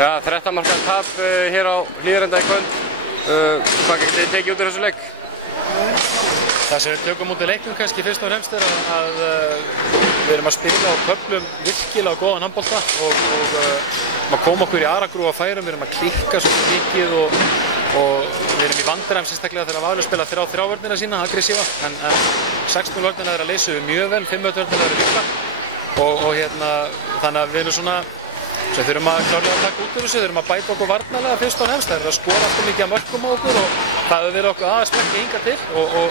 Ja, 13 marka tap hér á Hlíðarenda í kvöld. Hvað getið þið tekið út úr þessu leik? Það sem við tökum út í leiknum kannski fyrst og fremst að við erum að spila á köflum virkilega góðan handbolta og maður koma okkur í aragrúa færum, við erum að klikka svolítið mikið og við erum í vandræðum sérstaklega þegar Valur spila 3-3 vörnina sína, aggressíva, en 6-0 vörnina þeirra leysu við mjög vel, 5-1 vörnina þeirra líka og þannig að við erum svona við þurfum að klárlega að taka út úr þessu, við þurfum að bæta okkur varnarlega fyrst og fremst, það er að skora alltaf mikið að mörkum á okkur og það hefur verið okkur aðeins hingað til og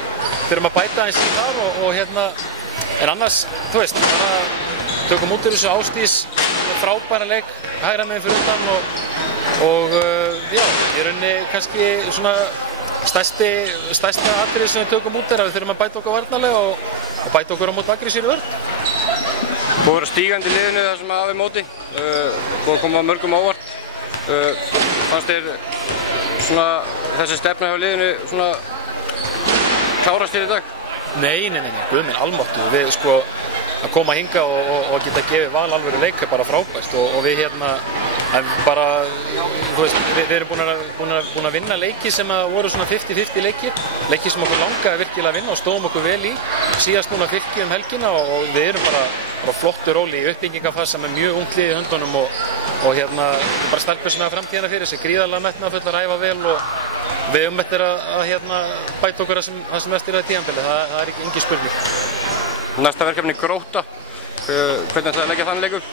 þurfum að bæta aðeins í þar en annars, þú veist, bara tökum út úr þessu Ásdís frábæra leik, hægra megin fyrir undan og já, í rauninni kannski svona stærsta atriði sem við tökum út að við þurfum að bæta okkur varnarlega og bæta okkur á móti aggressífri vörn. Búið að vera stígandi í liðinu það sem af móti, búið að koma mörgum ávart. Fannst þér svona þessi stefna hjá liðinu svona klárast þér í dag? Nei, guð minn almáttugur, við sko að koma hinga og geta gefið Val alvöru leik er bara frábært og við bara, þú veist, við erum búin að vinna leiki sem voru svona 50-50 leiki sem okkur langaði virkilega að vinna og stóðum okkur vel í síðast núna Fylki helgina og við erum bara flottu róli í uppbyggingafas sem mjög ungt lið í höndunum og bara stelpur sem framtíðina fyrir sig, gríðarlega metnaðarfull að æfa vel og við höfum eftir að bæta okkur það sem eftir tímabili, það er ekki engin spurning. Næsta verkefni Grótta, hvernig ætlaði að leggja þann leikur?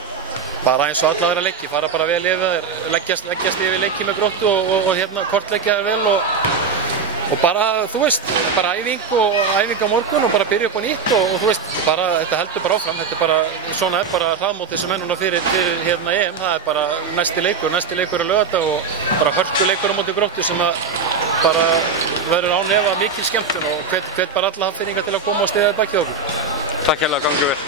Bara eins og alla aðra leiki, fara bara vel yfir þær, leggjast yfir leiki með Gróttu og kortleggja þær vel og bara, þú veist, bara æfing á morgun og bara byrja upp á nýtt og þú veist, bara, þetta heldur bara áfram, þetta er bara, svona er bara hraðmótið sem núna fyrir EM, það er bara næsti leikur á laugardag og bara hörkuleikur á móti Gróttu sem bara verður án efa mikil skemmtun og hvet bara alla hafnfirðinga til að koma og styðja bakið okkur. Takk hérlega, gangi vel.